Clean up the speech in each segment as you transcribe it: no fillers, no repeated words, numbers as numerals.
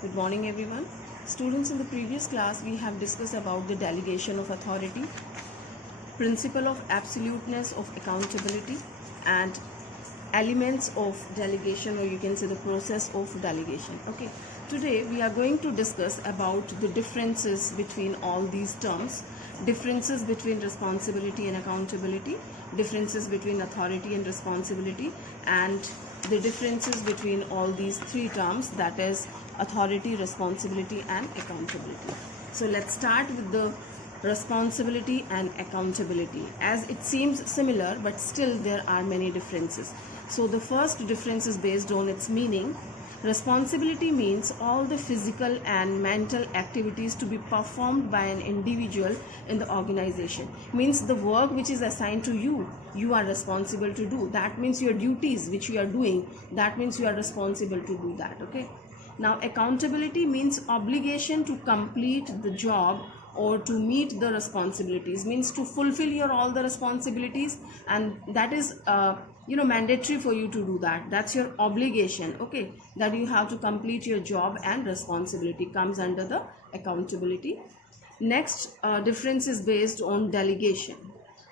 Good morning, everyone. Students, in the previous class, we have discussed about the delegation of authority, principle of absoluteness of accountability, and elements of delegation, or you can say the process of delegation. Okay. Today, we are going to discuss about the differences between all these terms, differences between responsibility and accountability, differences between authority and responsibility, and the differences between all these three terms, that is authority, responsibility and accountability. So let's start with the responsibility and accountability, as it seems similar but still there are many differences. So the first difference is based on its meaning. Responsibility means all the physical and mental activities to be performed by an individual in the organization. Means the work which is assigned to you, you are responsible to do. That means your duties which you are doing, that means you are responsible to do that. Okay. Now accountability means obligation to complete the job or to meet the responsibilities, means to fulfill your all the responsibilities, and that is mandatory for you to do that. That's your obligation. Okay, that you have to complete your job, and responsibility comes under the accountability. Next difference is based on delegation.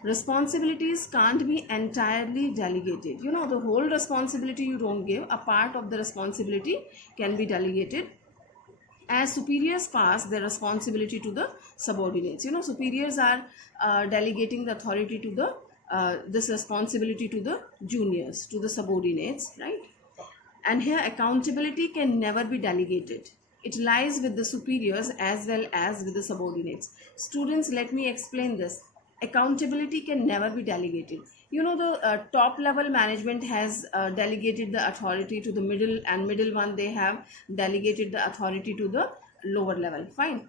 Responsibilities can't be entirely delegated. The whole responsibility you don't give, a part of the responsibility can be delegated. As superiors pass their responsibility to the subordinates, superiors are delegating the authority to the this responsibility to the juniors, to the subordinates, right? And here accountability can never be delegated. It lies with the superiors as well as with the subordinates. Students, let me explain this. Accountability can never be delegated. The top level management has delegated the authority to the middle, and middle one, they have delegated the authority to the lower level. Fine.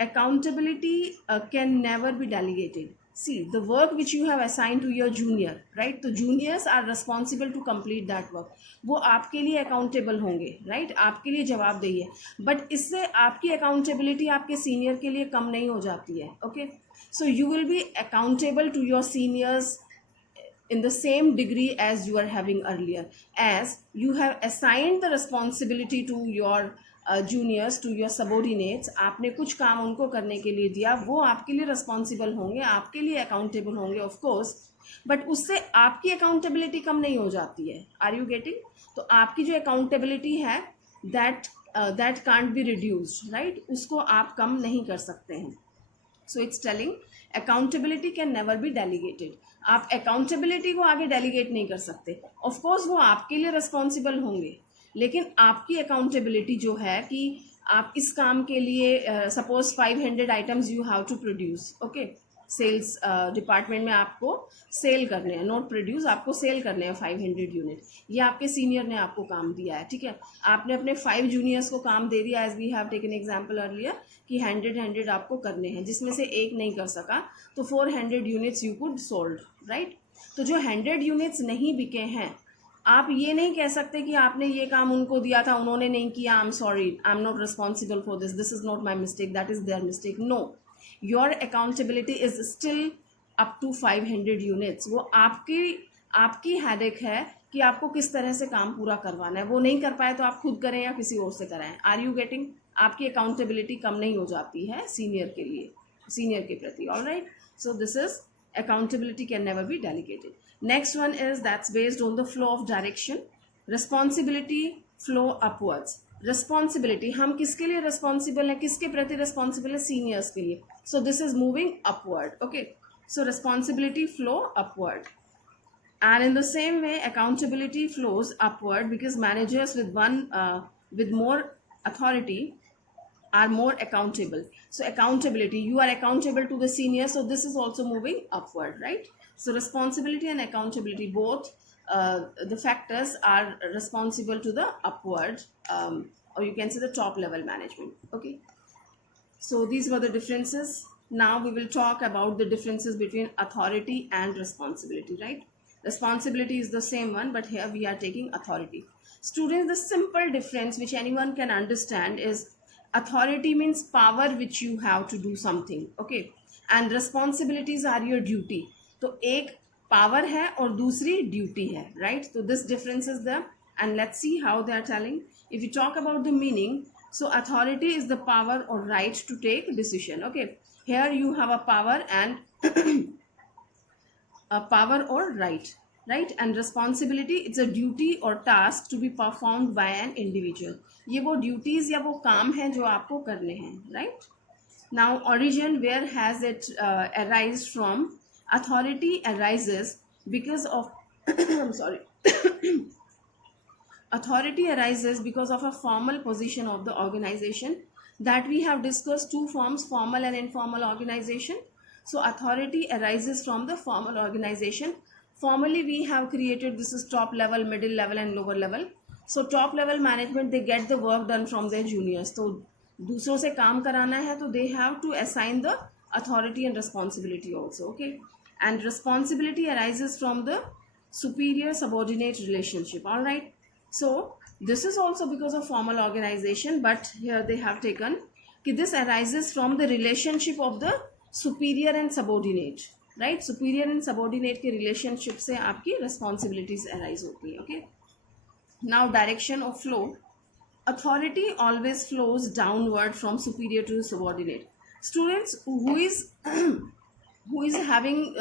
Accountability can never be delegated. See, the work which you have assigned to your junior, right? The juniors are responsible to complete that work. वो आपके लिए accountable होंगे, right? आपके लिए जवाबदेही है. But इससे आपकी accountability आपके senior के लिए कम नहीं हो जाती है. Okay? So you will be accountable to your seniors in the same degree as you are having earlier, as you have assigned the responsibility to your juniors, to your subordinates. आपने कुछ काम उनको करने के लिए दिया, वो आपके लिए responsible होंगे, आपके लिए accountable होंगे of course, but उससे आपकी accountability कम नहीं हो जाती है. Are you getting? तो आपकी जो accountability है, that can't be reduced, right? उसको आप कम नहीं कर सकते हैं. So it's telling accountability can never be delegated. आप accountability को आगे delegate नहीं कर सकते. Of course वो आपके लिए responsible होंगे, लेकिन आपकी accountability जो है कि आप इस काम के लिए suppose 500 items you have to produce. Okay, sales department में आपको सेल करने हैं, नॉट प्रोड्यूस, आपको सेल करने हैं 500 यूनिट. ये आपके सीनियर ने आपको काम दिया है, ठीक है. आपने अपने 5 जूनियर्स को काम दे दिया, as we have taken example earlier, कि 100 आपको करने हैं, जिसमें से एक नहीं कर सका, तो 400 units you could sold, right. तो जो 100 यूनिट्स नहीं बिके हैं, आप ये नहीं कह सकते कि आपने ये काम उनको दिया था, उन्होंने नहीं किया, I am sorry, I am not responsible for this, this is not my mistake, that is their mistake. No, your accountability is still up to 500 units. वो आपकी हेडेक है कि आपको किस तरह से काम पूरा करवाना है. वो नहीं कर पाए तो आप खुद करें या किसी और से कराएं. Are you getting? आपकी अकाउंटेबिलिटी कम नहीं हो जाती है सीनियर के लिए, सीनियर के प्रति. All right. So this is accountability can never be delegated. Next one is that's based on the flow of direction. Responsibility flow upwards. Responsibility, हम किसके लिए responsible है, किसके प्रति responsible है? Seniors के लिए. So this is moving upward. Okay, so responsibility flow upward, and in the same way accountability flows upward, because managers with more authority are more accountable. So accountability, you are accountable to the senior, so this is also moving upward, right? So responsibility and accountability, both the factors are responsible to the upward, or you can say the top level management. Okay, so these were the differences. Now we will talk about the differences between authority and responsibility, right? Responsibility is the same one, but here we are taking authority. Students, the simple difference which anyone can understand is authority means power which you have to do something, okay, and responsibilities are your duty. तो एक power है और दूसरी duty है, right? So this difference is there, and let's see how they are telling. If you talk about the meaning, So authority is the power or right to take decision. Okay, here you have a power and a power or right, and responsibility, it's a duty or task to be performed by an individual. ये वो duties या वो काम है जो आपको करने हैं, right? Now origin, where has it arise from? Authority arises because of I'm sorry. Authority arises because of a formal position of the organization, that we have discussed two forms, formal and informal organization. So authority arises from the formal organization. Formally we have created, this is top level, middle level and lower level. So top level management, they get the work done from their juniors. So दूसरों से काम कराना है तो they have to assign the authority and responsibility also. Okay, and responsibility arises from the superior subordinate relationship. All right, so this is also because of formal organization, but here they have taken कि this arises from the relationship of the superior and subordinate, right? Superior and subordinate के relationship से आपकी responsibilities arise होती है. Okay, now direction of flow. Authority always flows downward from superior to subordinate. Students, who is who is having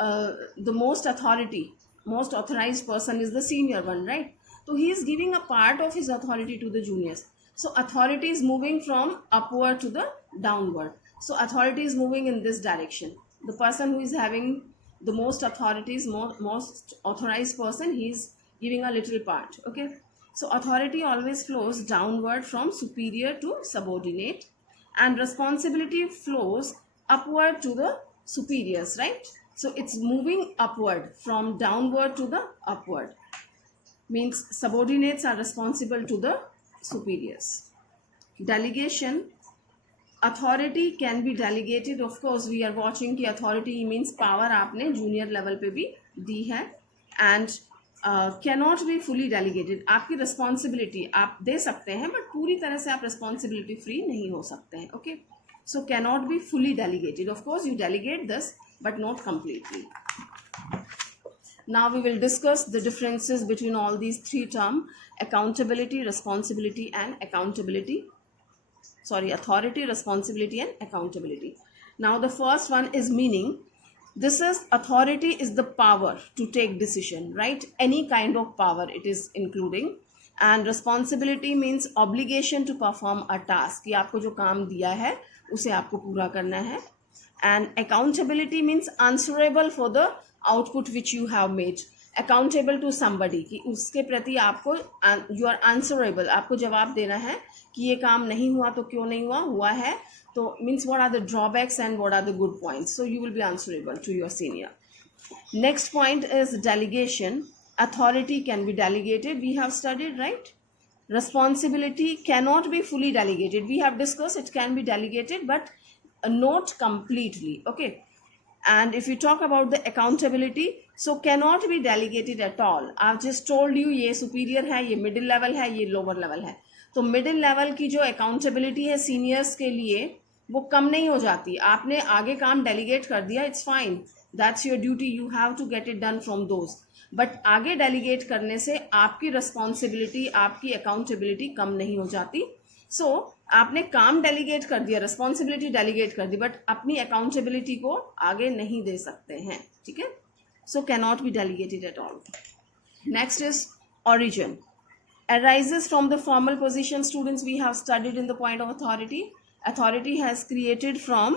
the most authority, most authorized person is the senior one, right? So he is giving a part of his authority to the juniors. So authority is moving from upward to the downward. So authority is moving in this direction. The person who is having the most authority is most authorized person, he is giving a little part. Okay, so authority always flows downward from superior to subordinate, and responsibility flows upward to the superiors, right? So it's moving upward from downward to the upward, means subordinates are responsible to the superiors. Delegation. Authority can be delegated. Of course we are watching कि authority means power आपने junior level पे भी दी है, and cannot be fully delegated. आपकी responsibility आप दे सकते हैं, but पूरी तरह से आप responsibility free नहीं हो सकते हैं. Okay, so cannot be fully delegated. Of course you delegate this, but not completely. Now we will discuss the differences between all these three terms: accountability, responsibility and accountability. Sorry, authority, responsibility and accountability. Now the first one is meaning. This is authority is the power to take decision, right? Any kind of power it is including. And responsibility means obligation to perform a task, कि आपको जो काम दिया है उसे आपको पूरा करना है. And accountability means answerable for the output which you have made. Accountable to somebody, कि उसके प्रति आपको you are answerable, आपको जवाब देना है कि ये काम नहीं हुआ तो क्यों नहीं हुआ है, तो means what are the drawbacks and what are the good points. So you will be answerable to your senior. Next point is delegation. Authority can be delegated, we have studied, right? Responsibility cannot be fully delegated, we have discussed it can be delegated but not completely. Okay, and if you talk about the accountability, so cannot be delegated at all. I've just told you ये superior है, ये middle level है, ये lower level है. तो middle level की जो accountability है सीनियर्स के लिए वो कम नहीं हो जाती. आपने आगे काम डेलीगेट कर दिया, it's fine, that's your duty, you have to get it done from those. But आगे डेलीगेट करने से आपकी रिस्पॉन्सिबिलिटी, आपकी अकाउंटेबिलिटी कम नहीं हो जाती. सो आपने काम डेलीगेट कर दिया, रिस्पॉन्सिबिलिटी डेलीगेट कर दी, बट अपनी अकाउंटेबिलिटी को आगे नहीं दे सकते हैं. ठीक है, so can not be delegated at all. Next is origin. Arises from the formal position. Students, we have studied in the point of authority. Authority has created from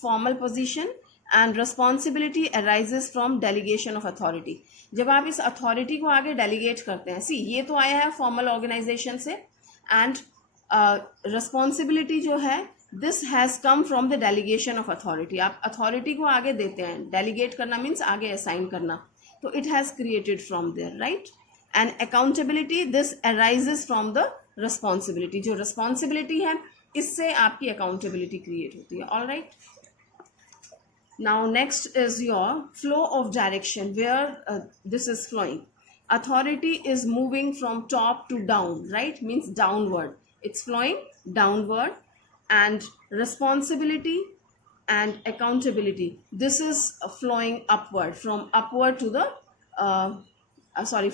formal position and responsibility arises from delegation of authority. जब आप इस authority को आगे delegate करते हैं, see ये तो आया है formal organization से, and responsibility जो है this has come from the delegation of authority. आप authority को आगे देते हैं, delegate करना means आगे assign करना, तो it has created from there, right? And accountability, this arises from the responsibility. जो responsibility है इससे आपकी accountability create होती है. All right. Now next is your flow of direction, where this is flowing. Authority is moving from top to down, right? Means downward. It's flowing downward. And responsibility and accountability, this is flowing upward, from upward to the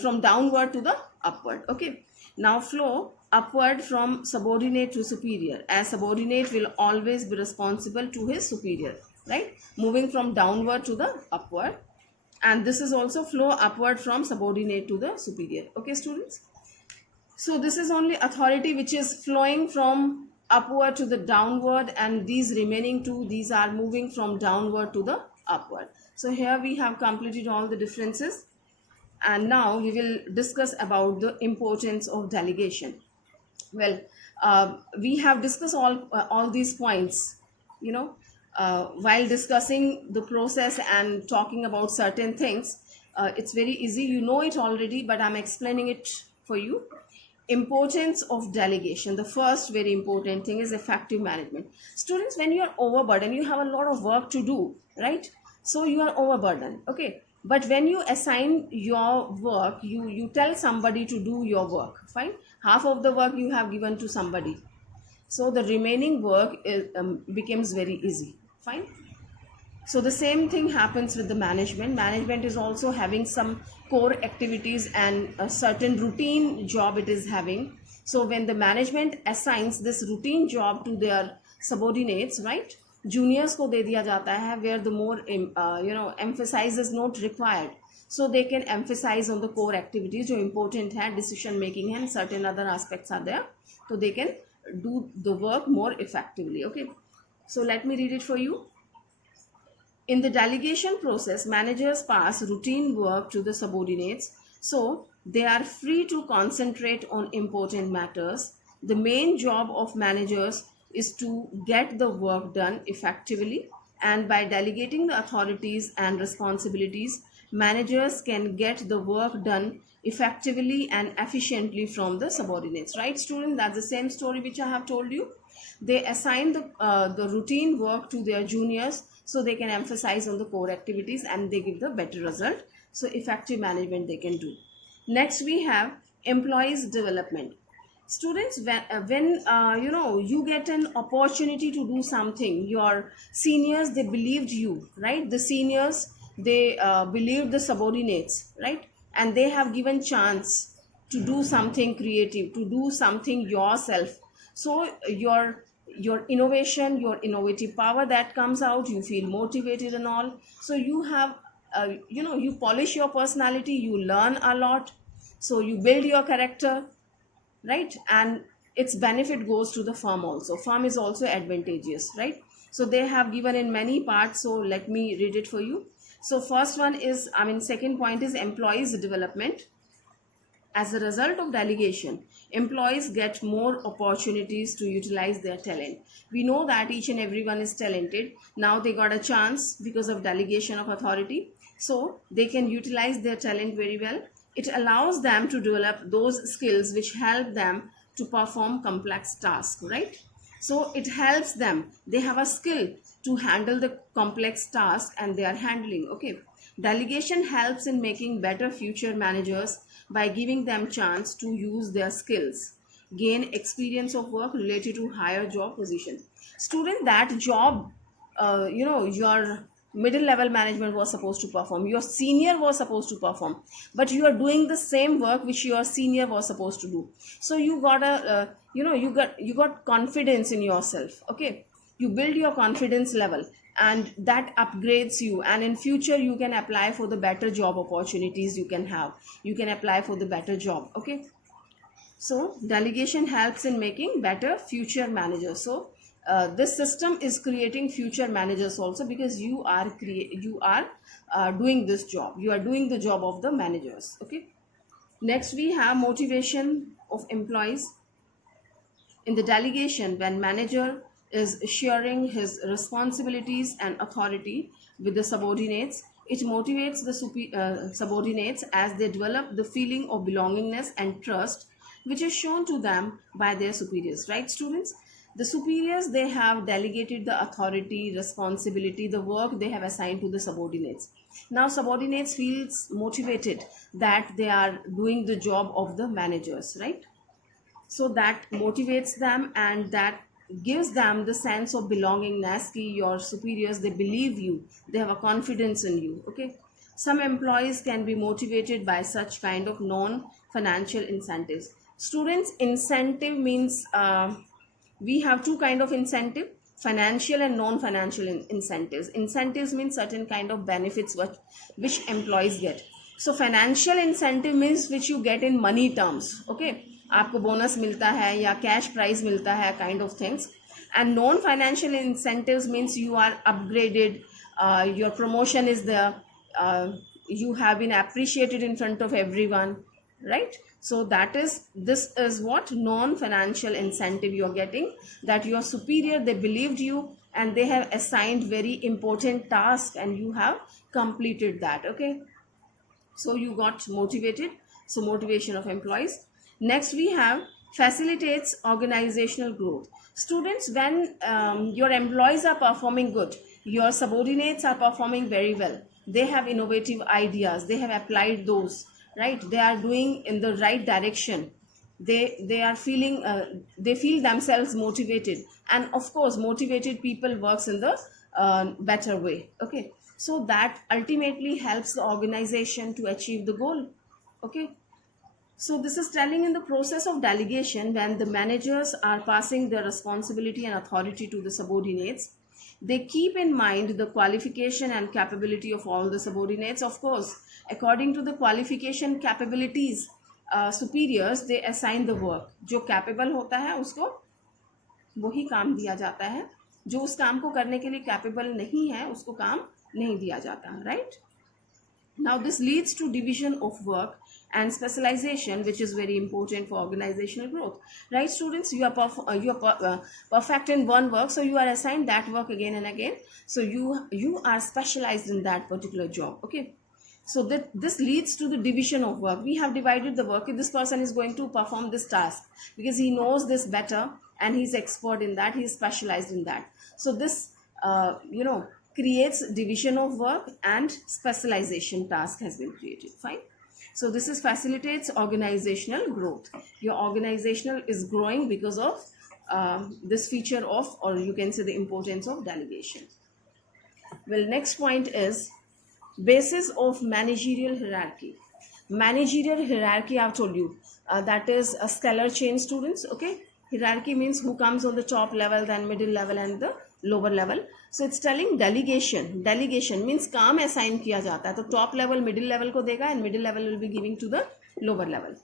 from downward to the upward. Okay, now flow. upward from subordinate to superior, as subordinate will always be responsible to his superior, right? Moving from downward to the upward, and this is also flow upward from subordinate to the superior. Okay, students? So this is only authority which is flowing from upward to the downward, and these remaining two, these are moving from downward to the upward. So here we have completed all the differences, and now we will discuss about the importance of delegation. Well, we have discussed all these points, you know, while discussing the process and talking about certain things. It's very easy, you know it already, but I'm explaining it for you. Importance of delegation. The first very important thing is effective management. Students, when you are overburdened, you have a lot of work to do, right? So you are overburdened, okay? But when you assign your work, you tell somebody to do your work, fine? Half of the work you have given to somebody, so the remaining work becomes very easy, fine? So the same thing happens with the management. Management is also having some core activities and a certain routine job it is having. So when the management assigns this routine job to their subordinates, right, juniors ko de diya jata hai, where the more emphasis is not required, so they can emphasize on the core activities jo important hai, decision making, and certain other aspects are there, so they can do the work more effectively. Okay, so let me read it for you. In the delegation process, managers pass routine work to the subordinates, so they are free to concentrate on important matters. The main job of managers is to get the work done effectively, and by delegating the authorities and responsibilities, managers can get the work done effectively and efficiently from the subordinates. Right, students? That's the same story which I have told you. They assign the routine work to their juniors, so they can emphasize on the core activities and they give the better result. So effective management they can do. Next we have employees development. Students, when you get an opportunity to do something, your seniors, they believed you, right? The seniors, they believed the subordinates, right? And they have given chance to do something creative, to do something yourself. So your innovation, your innovative power that comes out, you feel motivated and all. So you have you polish your personality, you learn a lot, so you build your character, right? And its benefit goes to the firm also. Firm is also advantageous, right? So they have given in many parts, so let me read it for you. So first one is, second point is employees development. As a result of delegation, employees get more opportunities to utilize their talent. We know that each and everyone is talented. Now they got a chance because of delegation of authority. So they can utilize their talent very well. It allows them to develop those skills which help them to perform complex tasks, right? So it helps them. They have a skill to handle the complex task and they are handling, okay? Delegation helps in making better future managers by giving them chance to use their skills, gain experience of work related to higher job position. Student, that job, your middle level management was supposed to perform, your senior was supposed to perform, but you are doing the same work which your senior was supposed to do. So you got a, you got confidence in yourself, okay? You build your confidence level, and that upgrades you, and in future you can apply for the better job opportunities you can have, you can apply for the better job, okay? So delegation helps in making better future managers. So this system is creating future managers also, because you are doing this job, you are doing the job of the managers, okay? Next we have motivation of employees. In the delegation, when manager is sharing his responsibilities and authority with the subordinates, it motivates the subordinates as they develop the feeling of belongingness and trust which is shown to them by their superiors, right, students? The superiors, they have delegated the authority, responsibility, the work they have assigned to the subordinates. Now subordinates feels motivated that they are doing the job of the managers, right? So that motivates them, and that gives them the sense of belongingness ki your superiors, they believe you, they have a confidence in you, okay? Some employees can be motivated by such kind of non financial incentives. Students, incentive means we have two kind of incentive: financial and non-financial incentives. Incentives means certain kind of benefits which employees get. So financial incentive means which you get in money terms. Okay, आपको bonus मिलता है या cash prize मिलता है, kind of things. And non-financial incentives means you are upgraded, your promotion is there, you have been appreciated in front of everyone, right? So this is what non-financial incentive you are getting, that your superior, they believed you and they have assigned very important task and you have completed that. Okay, so you got motivated. So motivation of employees. Next we have facilitates organizational growth. Students, when your employees are performing good, your subordinates are performing very well, they have innovative ideas, they have applied those, right? They are doing in the right direction, they are feeling they feel themselves motivated, and of course motivated people works in the better way. Okay, so that ultimately helps the organization to achieve the goal. Okay, so this is telling in the process of delegation, when the managers are passing their responsibility and authority to the subordinates, they keep in mind the qualification and capability of all the subordinates. Of course, according to the qualification capabilities, superiors, they assign the work. जो capable होता है उसको वही काम दिया जाता है, जो उस काम को करने के लिए capable नहीं है उसको काम नहीं दिया जाता, right? Now this leads to division of work and specialization, which is very important for organizational growth, right? Students, you are perfect in one work, so you are assigned that work again and again, so you are specialized in that particular job. Okay, so that this leads to the division of work. We have divided the work. If this person is going to perform this task because he knows this better and he's expert in that, he's specialized in that, so this creates division of work and specialization task has been created. Fine. So this is facilitates organizational growth. Your organizational is growing because of this feature of, or you can say the importance of delegation. Well, next point is basis of managerial hierarchy. Managerial hierarchy, I've told you, that is a scalar chain, students. Okay, hierarchy means who comes on the top level, then middle level and the lower level. So it's telling delegation. Delegation means काम assign किया जाता है, तो top level middle level को देगा and middle level will be giving to the lower level.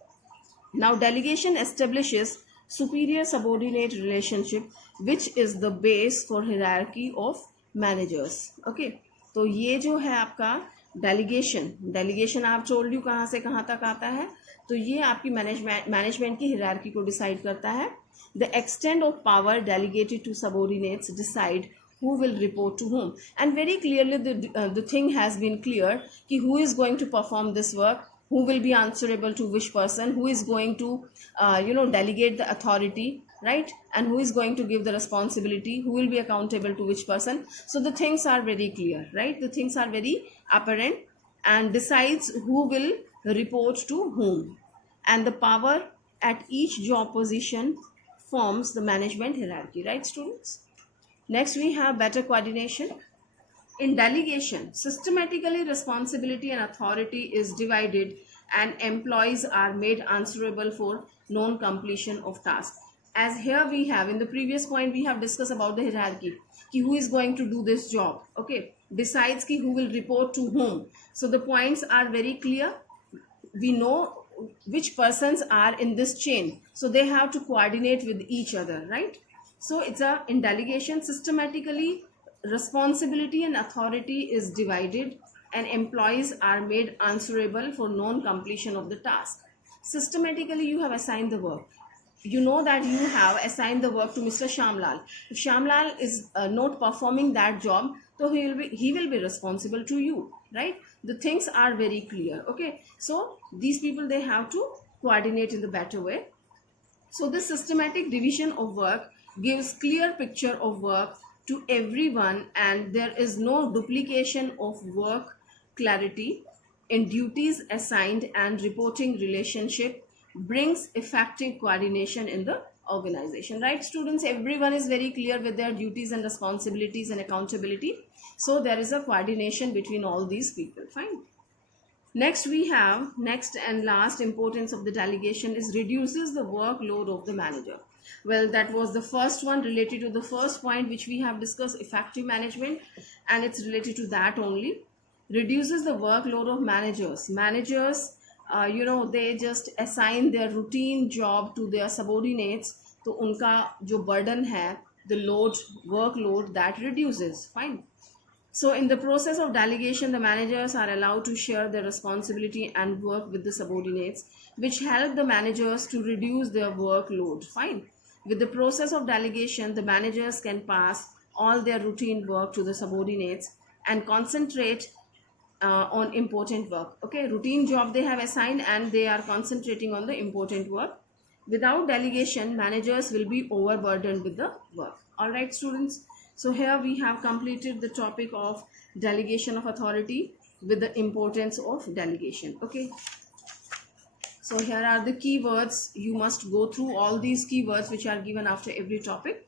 Now delegation establishes superior subordinate relationship, which is the base for hierarchy of managers. Okay, तो ये जो है आपका delegation आप told you कहाँ से कहाँ तक आता है, तो ये आपकी मैनेजमेंट की hierarchy को decide करता है. The extent of power delegated to subordinates decide who will report to whom, and very clearly the thing has been clear कि who is going to perform this work, who will be answerable to which person, who is going to delegate the authority, right? And who is going to give the responsibility, who will be accountable to which person. So the things are very clear, right? The things are very apparent and decides who will report to whom, and the power at each job position forms the management hierarchy, right, students? Next we have better coordination. In delegation, systematically responsibility and authority is divided and employees are made answerable for non-completion of tasks. As here we have, in the previous point we have discussed about the hierarchy, ki who is going to do this job, okay, decides ki who will report to whom. So the points are very clear. We know which persons are in this chain, so they have to coordinate with each other, right? So it's in delegation, systematically responsibility and authority is divided and employees are made answerable for non-completion of the task. Systematically you have assigned the work. You know that you have assigned the work to Mr. Shamlal. If Shamlal is not performing that job, so he will be responsible to you, right? The things are very clear. Okay, so these people, they have to coordinate in the better way. So this systematic division of work gives clear picture of work to everyone, and there is no duplication of work. Clarity in duties assigned and reporting relationship brings effective coordination in the organization, right, students? Everyone is very clear with their duties and responsibilities and accountability, so there is a coordination between all these people. Fine. Next we have, next and last importance of the delegation is reduces the workload of the manager. Well, that was the first one related to the first point which we have discussed, effective management, and it's related to that only. Reduces the workload of managers. They just assign their routine job to their subordinates, तो उनका जो burden है, the workload that reduces. Fine. So, in the process of delegation, the managers are allowed to share their responsibility and work with the subordinates, which help the managers to reduce their workload. Fine. With the process of delegation, the managers can pass all their routine work to the subordinates and concentrate on important work. Okay, routine job they have assigned and they are concentrating on the important work. Without delegation, managers will be overburdened with the work. All right, students. So here we have completed the topic of delegation of authority with the importance of delegation. Okay. So here are the keywords. You must go through all these keywords which are given after every topic.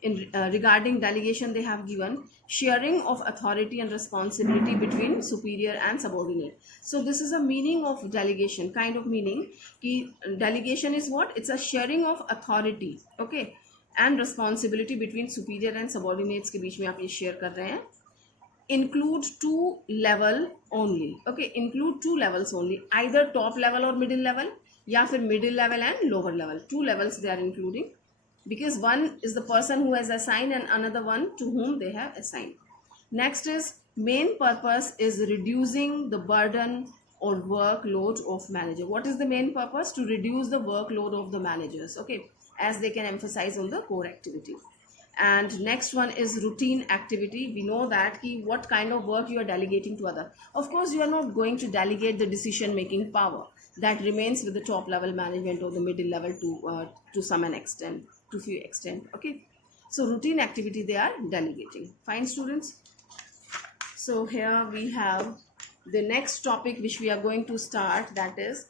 In regarding delegation, they have given sharing of authority and responsibility between superior and subordinate. So this is a meaning of delegation, kind of meaning. Ki delegation is what? It's a sharing of authority. Okay. And responsibility between superior and subordinates के बीच में आप ये share कर रहे हैं. Include two level only. Okay, include two levels only. Either top level or middle level, या फिर middle level and lower level. Two levels they are including, because one is the person who has assigned and another one to whom they have assigned. Next is main purpose is reducing the burden or workload of manager. What is the main purpose? To reduce the workload of the managers. Okay, as they can emphasize on the core activity. And next one is routine activity. We know that what kind of work you are delegating to other. Of course, you are not going to delegate the decision making power. That remains with the top level management or the middle level to some extent, to few extent. Okay, so routine activity they are delegating. Fine, students. So here we have the next topic which we are going to start, that is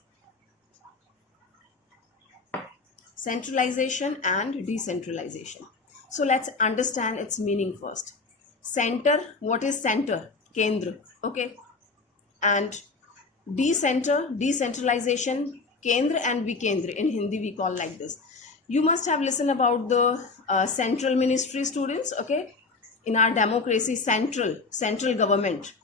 centralization and decentralization. So let's understand its meaning first. Center, what is center? Kendra. Okay. And decentralization, Kendra and Vikendra. In Hindi we call like this. You must have listened about the central ministry, students. Okay. In our democracy, central government,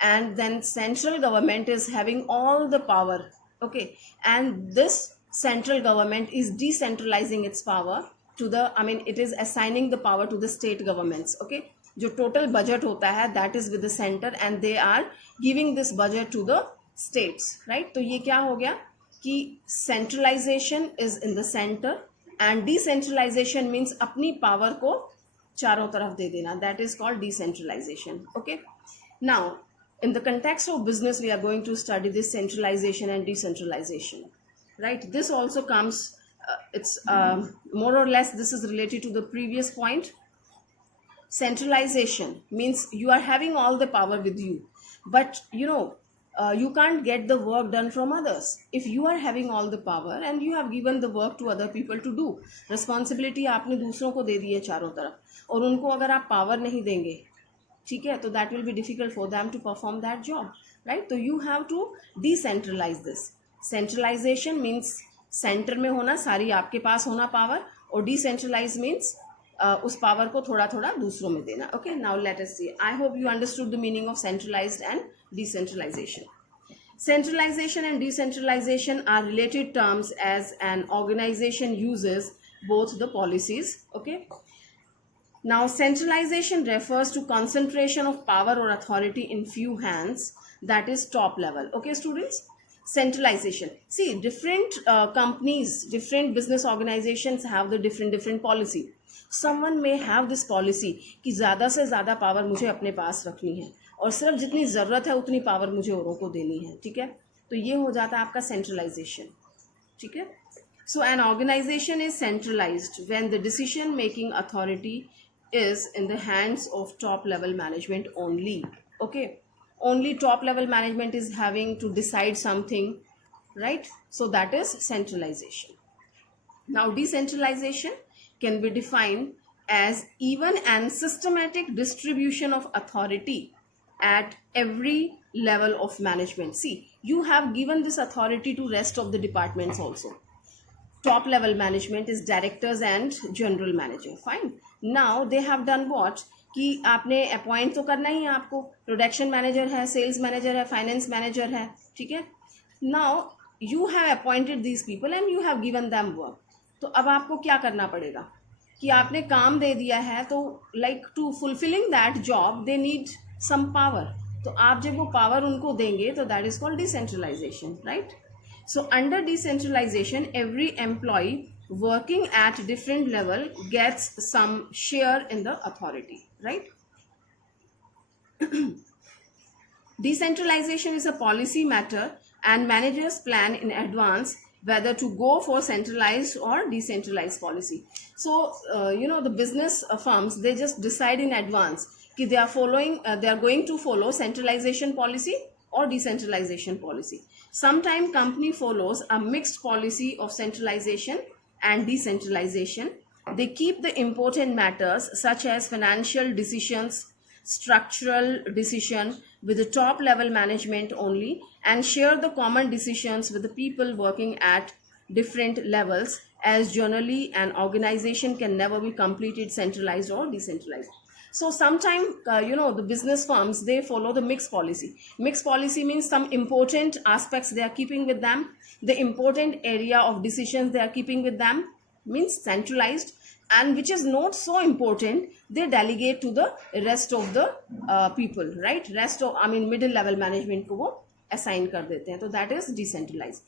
and then central government is having all the power. Okay. And this central government is decentralizing its power to the, it is assigning the power to the state governments. Okay, जो total budget होता है, that is with the center and they are giving this budget to the states, right? तो ये क्या हो गया कि centralization is in the center and decentralization means अपनी power को चारों तरफ दे देना. That is called decentralization. Okay, now in the context of business we are going to study this centralization and decentralization. Right, this also comes, it's more or less this is related to the previous point. Centralization means you are having all the power with you, but you can't get the work done from others. If you are having all the power and you have given the work to other people to do, responsibility आपने दूसरों को दे दी है चारों तरफ, और उनको अगर आप power नहीं देंगे, ठीक है, तो that will be difficult for them to perform that job, right? So you have to decentralize this. Centralization means center में होना, सारी आपके पास होना power, और decentralize means उस power को थोड़ा थोड़ा दूसरों में देना. Okay, now let us see. I hope you understood the meaning of centralized and decentralization. Centralization and decentralization are related terms as an organization uses both the policies. Okay. Now, centralization refers to concentration of power or authority in few hands, that is top level. Okay, students? Centralization. See, different companies, different business organizations have the different policy. Someone may have this policy कि ज़्यादा से ज़्यादा power मुझे अपने पास रखनी है और सिर्फ जितनी ज़रूरत है उतनी पावर मुझे औरों को देनी है. ठीक है, तो ये हो जाता है आपका centralization. ठीक है. So an organization is centralized when the decision making authority is in the hands of top level management only. Okay, only top level management is having to decide something, right? So that is centralization. Now decentralization can be defined as even and systematic distribution of authority at every level of management. See, you have given this authority to rest of the departments also. Top level management is directors and general manager. Fine. Now they have done what? कि आपने appoint तो करना ही है आपको. Production manager है, sales manager है, finance manager है, ठीक है. Now you have appointed these people and you have given them work. तो अब आपको क्या करना पड़ेगा कि आपने काम दे दिया है, तो like to fulfilling that job they need some power. तो आप जब वो पावर उनको देंगे तो that is called decentralization, right. So under decentralization, every employee working at different level gets some share in the authority, right? Decentralization is a policy matter and managers plan in advance whether to go for centralized or decentralized policy. So, the business firms, they just decide in advance that they are going to follow centralization policy or decentralization policy. Sometimes company follows a mixed policy of centralization and decentralization. They keep the important matters such as financial decisions, structural decision with the top level management only, and share the common decisions with the people working at different levels, as generally an organization can never be completed centralized or decentralized. So sometimes, the business firms, they follow the mixed policy. Mixed policy means some important aspects they are keeping with them. The important area of decisions they are keeping with them means centralized. And which is not so important, they delegate to the rest of the people, right? Middle level management ko wo assign kar dete hain. So that is decentralized.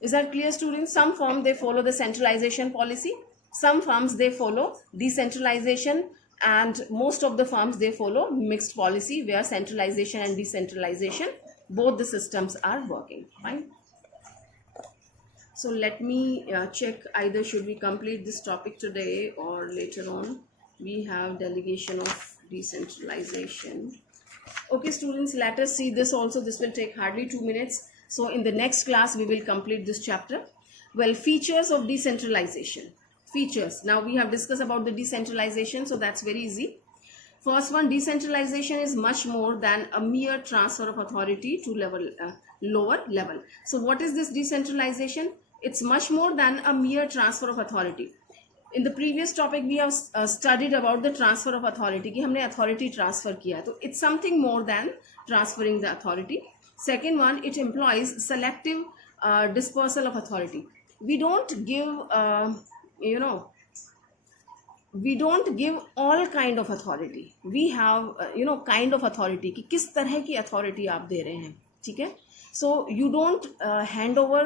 Is that clear, students? Some firms, they follow the centralization policy. Some firms, they follow decentralization. And most of the firms, they follow mixed policy where centralization and decentralization, both the systems are working. Fine. So let me check either should we complete this topic today or later on. We have delegation of decentralization. Okay, students, let us see this also. This will take hardly 2 minutes. So in the next class, we will complete this chapter. Well, features of decentralization. Features. Now we have discussed about the decentralization, so that's very easy. First one, decentralization is much more than a mere transfer of authority to lower level. So what is this decentralization? It's much more than a mere transfer of authority. In the previous topic, we have studied about the transfer of authority, कि हमने authority transfer किया. So it's something more than transferring the authority. Second one, it employs selective dispersal of authority. We don't give we don't give all kind of authority. We have kind of authority कि किस तरह की authority आप दे रहे हैं, ठीक है. So you don't hand over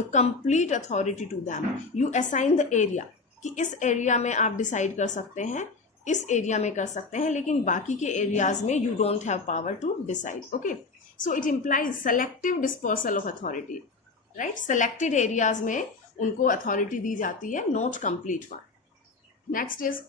the complete authority to them. You assign the area कि इस area में आप decide कर सकते हैं, इस area में कर सकते हैं, लेकिन बाकी के areas में you don't have power to decide. Okay, so it implies selective dispersal of authority, right? Selected areas में उनको authority दी जाती है, not complete one. Next is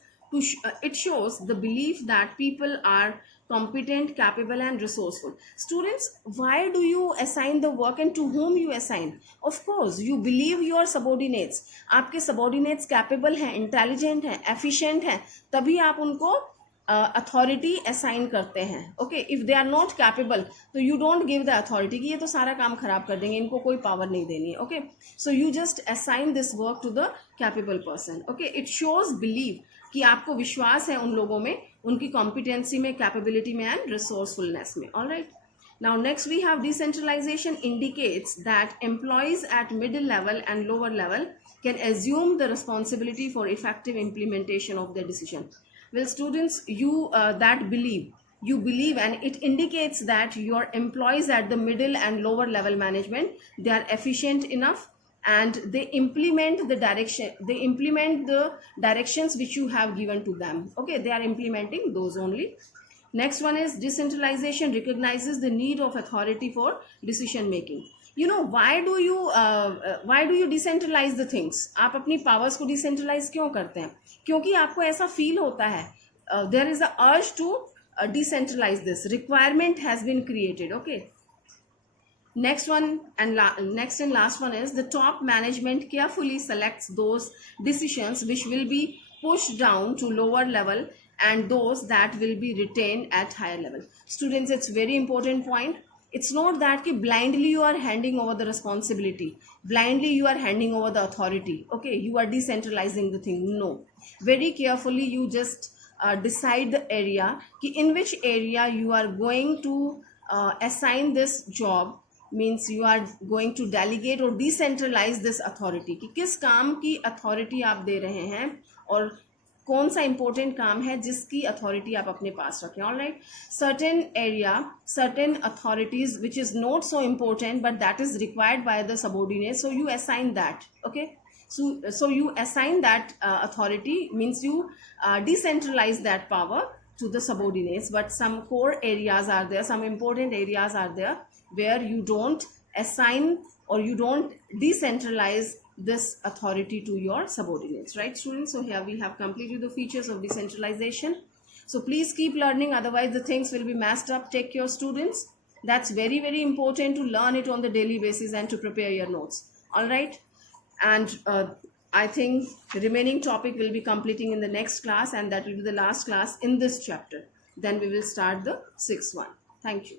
it shows the belief that people are competent, capable and resourceful. Students, why do you assign the work and to whom you assign? Of course, you believe your subordinates. आपके subordinates capable हैं, intelligent हैं, efficient हैं, तभी आप उनको authority assign करते हैं. Okay, if they are not capable तो you don't give the authority कि ये तो सारा काम खराब कर देंगे, इनको कोई पावर नहीं देनी है. Okay, so you just assign this work to the capable person. Okay, it shows believe कि आपको विश्वास है उन लोगों में, उनकी कॉम्पिटेंसी में, कैपेबिलिटी में एंड रिसोर्सफुलनेस में. Alright, now next we have decentralization indicates that employees at middle level and lower level can assume the responsibility for effective implementation of their decision. Well, students, you believe and it indicates that your employees at the middle and lower level management, they are efficient enough and they implement the directions which you have given to them. Okay, they are implementing those only. Next one is decentralization recognizes the need of authority for decision making. Why do you decentralize the things? आप अपनी powers को decentralize क्यों करते हैं? क्योंकि आपको ऐसा feel होता है, there is a urge to decentralize this. Requirement has been created. Okay. Next and last one is the top management carefully selects those decisions which will be pushed down to lower level and those that will be retained at higher level. Students, it's very important point. It's not that ki blindly you are handing over the responsibility, blindly you are handing over the authority, okay, you are decentralizing the thing. No, very carefully you just decide the area ki in which area you are going to assign this job, means you are going to delegate or decentralize this authority कि किस काम की authority आप दे रहे हैं और कौन सा important काम है जिसकी authority आप अपने पास रखें. All right, certain area, certain authorities which is not so important but that is required by the subordinates, so you assign that. Okay, so you assign that authority, means you decentralize that power to the subordinates. But some core areas are there, some important areas are there where you don't assign or you don't decentralize this authority to your subordinates, right students? So here we have completed the features of decentralization. So please keep learning, otherwise the things will be messed up. Take care students, that's very very important to learn it on the daily basis and to prepare your notes. All right, and I think the remaining topic will be completing in the next class, and that will be the last class in this chapter. Then we will start the sixth one. Thank you.